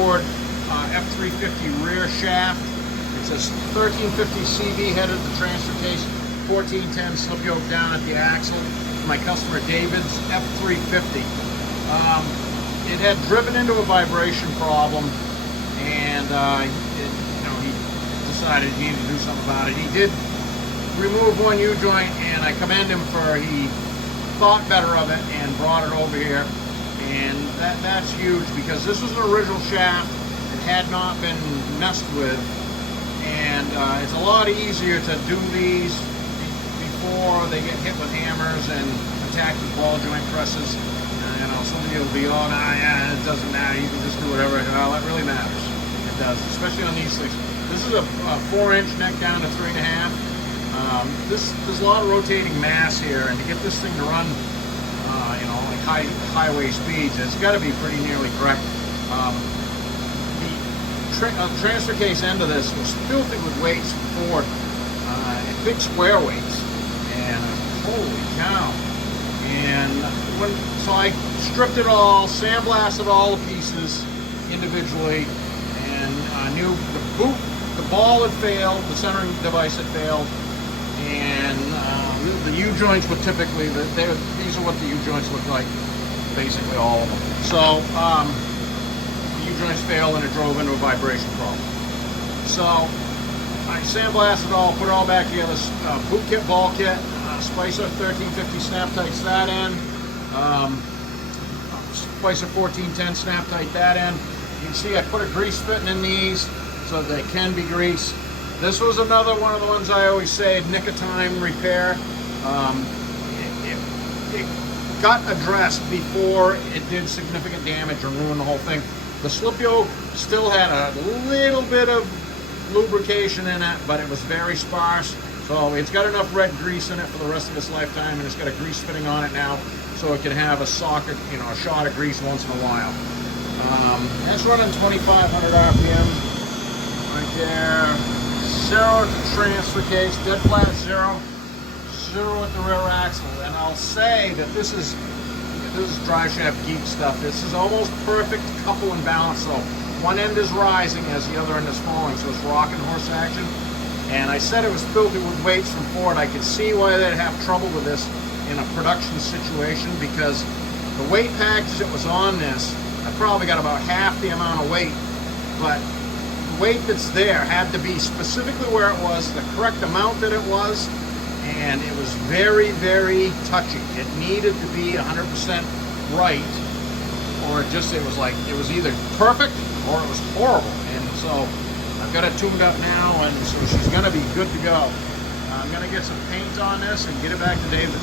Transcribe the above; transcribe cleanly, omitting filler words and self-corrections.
Ford F350 rear shaft. It says 1350 CV head at the transfer case, 1410 slip yoke down at the axle. My customer David's F350. It had driven into a vibration problem, and he decided he needed to do something about it. He did remove one U-joint, and I commend him for he thought better of it and brought it over here. And that's huge, because this was an original shaft. It had not been messed with, and it's a lot easier to do these before they get hit with hammers and attacked with ball joint presses. Some of you will be, oh, nah, yeah, it doesn't matter, you can just do whatever. Well, it really matters. It does, especially on these things. This is a 4-inch neck down to 3.5. There's a lot of rotating mass here, and to get this thing to run, like highway speeds, it's got to be pretty nearly correct. The transfer case end of this was filthy with weights from Ford, big square weights, and holy cow! And so I stripped it all, sandblasted all the pieces individually, and knew the ball had failed, the centering device had failed, and the U-joints would typically, these are what the U-joints look like, basically all of them. So the U-joints failed, and it drove into a vibration problem. So I sandblasted it all, put it all back together, boot kit, ball kit, Spicer 1350 snap tights that end, Spicer 1410 snap tight that end. You can see I put a grease fitting in these so they can be greased. This was another one of the ones I always say, nick of time repair. It got addressed before it did significant damage and ruined the whole thing. The slip yoke still had a little bit of lubrication in it, but it was very sparse. So it's got enough red grease in it for the rest of its lifetime, and it's got a grease fitting on it now, so it can have a socket, a shot of grease once in a while. That's running 2,500 RPM right there. Zero at the transfer case, dead flat zero. Zero at the rear axle. And I'll say that this is drive shaft geek stuff. This is almost perfect couple and balance. So one end is rising as the other end is falling, so it's rocking horse action. And I said it was filthy with weights from Ford. I could see why they'd have trouble with this in a production situation, because the weight package that was on this, I probably got about half the amount of weight, but the weight that's there had to be specifically where it was, the correct amount that it was, and it was very, very touchy. It needed to be 100% right, or it was either perfect or it was horrible. And so I've got it tuned up now, and so she's going to be good to go. I'm going to get some paint on this and get it back to David.